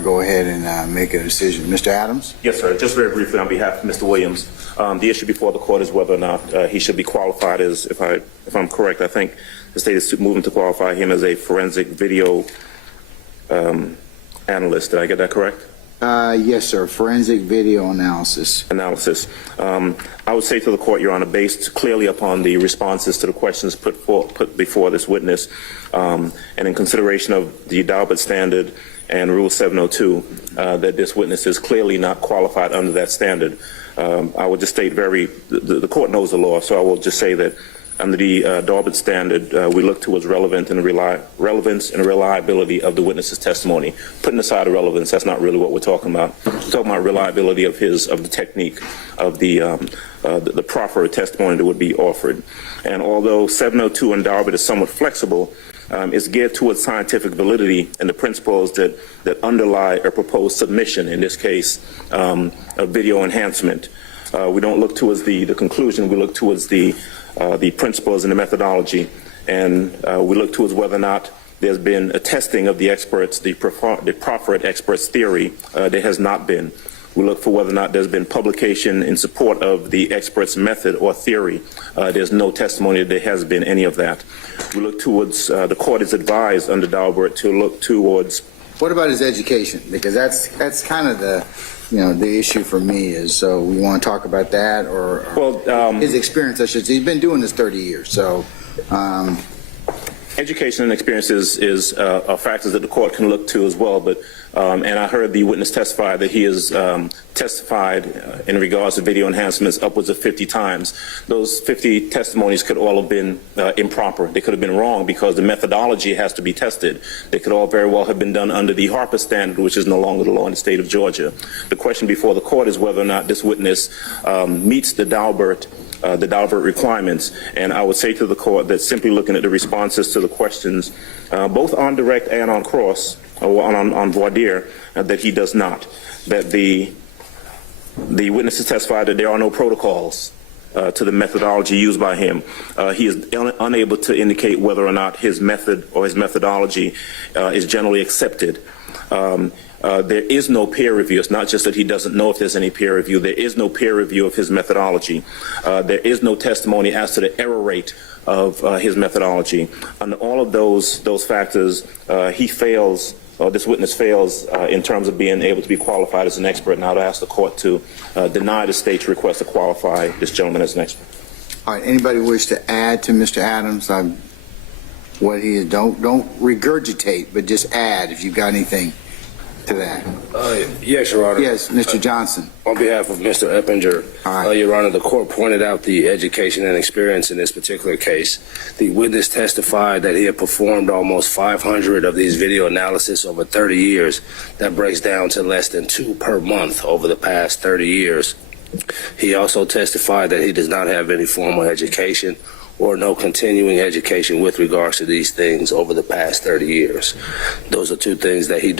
Go ahead and make a decision. Mr. Adams? Yes, sir. Just very briefly on behalf of Mr. Williams, the issue before the court is whether or not he should be qualified as, if I'm correct, I think the state is moving to qualify him as a forensic video analyst. Did I get that correct? Yes, sir. Forensic video analysis. I would say to the court, Your Honor, based clearly upon the responses to the questions put before this witness, and in consideration of the Daubert standard and Rule 702, that this witness is clearly not qualified under that standard. I would just state the court knows the law, so I will just say that under the Daubert standard, we look towards relevance and reliability of the witness's testimony. Putting aside the relevance, that's not really what we're talking about. We're talking about reliability of the technique of the proffer testimony that would be offered. And although 702 and Daubert is somewhat flexible, it's geared towards scientific validity and the principles that underlie a proposed submission, in this case, a video enhancement. We don't look towards the conclusion, we look towards the principles and the methodology, and we look towards whether or not there's been a testing of the experts, the proffered experts' theory. There has not been. We look for whether or not there's been publication in support of the expert's method or theory. There's no testimony that there has been any of that. We look towards, the court is advised under Daubert to look towards. What about his education? Because that's kind of the issue for me is, so we want to talk about that or his experience, I should say. He's been doing this 30 years, so. Education and experience is factors that the court can look to as well, but and I heard the witness testify that he has testified in regards to video enhancements upwards of 50 times. Those 50 testimonies could all have been improper. They could have been wrong because the methodology has to be tested. They could all very well have been done under the Harper standard, which is no longer the law in the state of Georgia. The question before the court is whether or not this witness meets the Daubert requirements, and I would say to the court that simply looking at the responses to the questions, both on direct and on cross, or on voir dire, that he does not. That the witnesses testified that there are no protocols to the methodology used by him. He is unable to indicate whether or not his method or his methodology is generally accepted. There is no peer review. It's not just that he doesn't know if there's any peer review. There is no peer review of his methodology. There is no testimony as to the error rate of his methodology. Under all of those factors, he fails, or this witness fails in terms of being able to be qualified as an expert. And I would ask the court to deny the state's request to qualify this gentleman as an expert. All right. Anybody wish to add to Mr. Adams? What he is? Don't regurgitate, but just add if you got anything to that. Yes, Your Honor. Yes, Mr. Johnson. On behalf of Mr. Eppinger, Your Honor, the court pointed out the education and experience in this particular case. The witness testified that he had performed almost 500 of these video analysis over 30 years. That breaks down to less than 2 per month over the past 30 years. He also testified that he does not have any formal education or no continuing education with regards to these things over the past 30 years. Those are 2 things that he